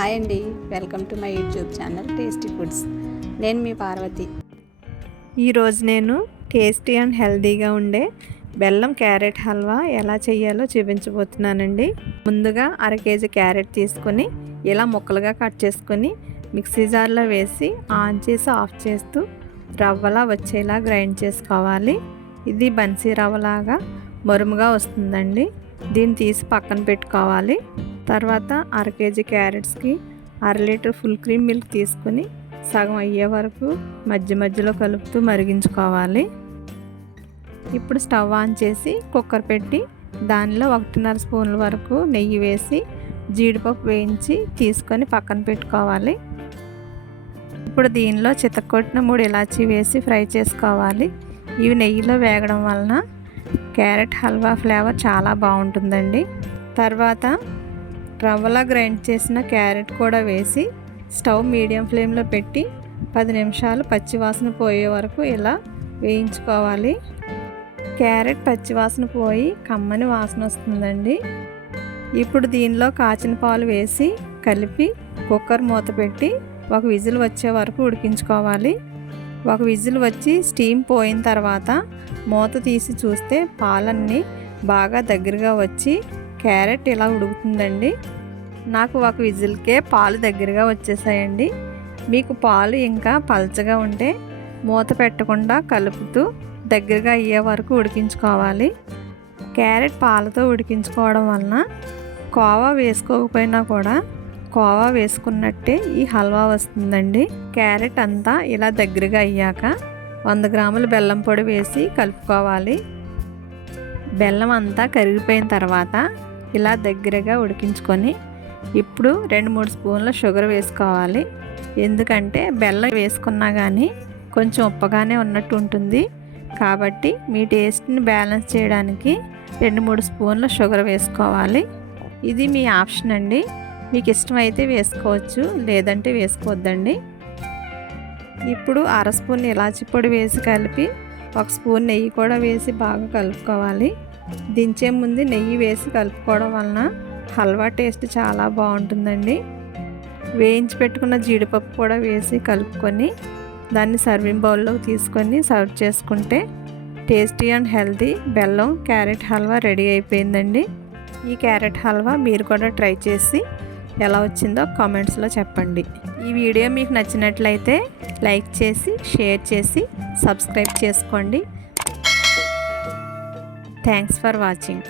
Hi అండి, welcome to my YouTube channel tasty foods. నేను మీ పార్వతి. ఈరోజు నేను టేస్టీ అండ్ హెల్తీగా ఉండే బెల్లం క్యారెట్ హల్వా ఎలా చేయాలో చూపించబోతున్నానండి. ముందుగా 1/2 కేజీ క్యారెట్ తీసుకొని ఇలా ముక్కలుగా కట్ చేసుకొని మిక్సీ జార్లో వేసి ఆన్ చేసి ఆఫ్ చేస్తూ రవ్వలా వచ్చేలా గ్రైండ్ చేసుకోవాలి. ఇది బన్సీ రవ్వలాగా మరుముగా వస్తుందండి. దీన్ని తీసి పక్కన పెట్టుకోవాలి. తర్వాత 1/2 కేజీ క్యారెట్స్కి 1/2 లీటర్ ఫుల్ క్రీమ్ మిల్క్ తీసుకుని సగం అయ్యే వరకు మధ్యలో కలుపుతూ మరిగించుకోవాలి. ఇప్పుడు స్టవ్ ఆన్ చేసి కుక్కర్ పెట్టి దానిలో 1.5 స్పూన్ల వరకు నెయ్యి వేసి జీడిపప్పు వేయించి తీసుకొని పక్కన పెట్టుకోవాలి. ఇప్పుడు దీనిలో చితక్కొట్టిన 3 ఇలాచీ వేసి ఫ్రై చేసుకోవాలి. ఇవి నెయ్యిలో వేగడం వలన క్యారెట్ హల్వా ఫ్లేవర్ చాలా బాగుంటుందండి. తర్వాత రవ్వలా గ్రైండ్ చేసిన క్యారెట్ కూడా వేసి స్టవ్ మీడియం ఫ్లేమ్లో పెట్టి 10 నిమిషాలు పచ్చివాసన పోయే వరకు ఇలా వేయించుకోవాలి. క్యారెట్ పచ్చివాసన పోయి కమ్మని వాసన వస్తుందండి. ఇప్పుడు దీనిలో కాచిన పాలు వేసి కలిపి కుక్కర్ మూత పెట్టి 1 విజిల్ వచ్చే వరకు ఉడికించుకోవాలి. 1 విజిల్ వచ్చి స్టీమ్ పోయిన తర్వాత మూత తీసి చూస్తే పాలన్నీ బాగా దగ్గరగా వచ్చి క్యారెట్ ఇలా ఉడుకుతుందండి. నాకు 1 విజిల్కే పాలు దగ్గరగా వచ్చేసాయండి. మీకు పాలు ఇంకా పల్చగా ఉంటే మూత పెట్టకుండా కలుపుతూ దగ్గరగా అయ్యే వరకు ఉడికించుకోవాలి. క్యారెట్ పాలతో ఉడికించుకోవడం వలన కోవా వేసుకోకపోయినా కూడా కోవా వేసుకున్నట్టే ఈ హల్వా వస్తుందండి. క్యారెట్ అంతా ఇలా దగ్గరగా అయ్యాక 100 గ్రాముల బెల్లం పొడి వేసి కలుపుకోవాలి. బెల్లం అంతా కరిగిపోయిన తర్వాత ఇలా దగ్గరగా ఉడికించుకొని ఇప్పుడు 2-3 స్పూన్ల షుగర్ వేసుకోవాలి. ఎందుకంటే బెల్లం వేసుకున్నా కానీ కొంచెం ఉప్పగానే ఉన్నట్టు ఉంటుంది. కాబట్టి మీ టేస్ట్ని బ్యాలెన్స్ చేయడానికి 2-3 స్పూన్ల షుగర్ వేసుకోవాలి. ఇది మీ ఆప్షన్ అండి. మీకు ఇష్టమైతే వేసుకోవచ్చు, లేదంటే వేసుకోవద్దండి. ఇప్పుడు 1/2 స్పూన్ ఇలాచీ పొడి వేసి కలిపి 1 స్పూన్ నెయ్యి కూడా వేసి బాగా కలుపుకోవాలి. దించే ముందు నెయ్యి వేసి కలుపుకోవడం వలన హల్వా టేస్ట్ చాలా బాగుంటుందండి. వేయించి పెట్టుకున్న జీడిపప్పు కూడా వేసి కలుపుకొని దాన్ని సర్వింగ్ బౌల్లో తీసుకొని సర్వ్ చేసుకుంటే టేస్టీ అండ్ హెల్తీ బెల్లం క్యారెట్ హల్వా రెడీ అయిపోయిందండి. ఈ క్యారెట్ హల్వా మీరు కూడా ట్రై చేసి ఎలా వచ్చిందో కామెంట్స్లో చెప్పండి. ఈ వీడియో మీకు నచ్చినట్లయితే లైక్ చేసి షేర్ చేసి సబ్స్క్రైబ్ చేసుకోండి. Thanks for watching.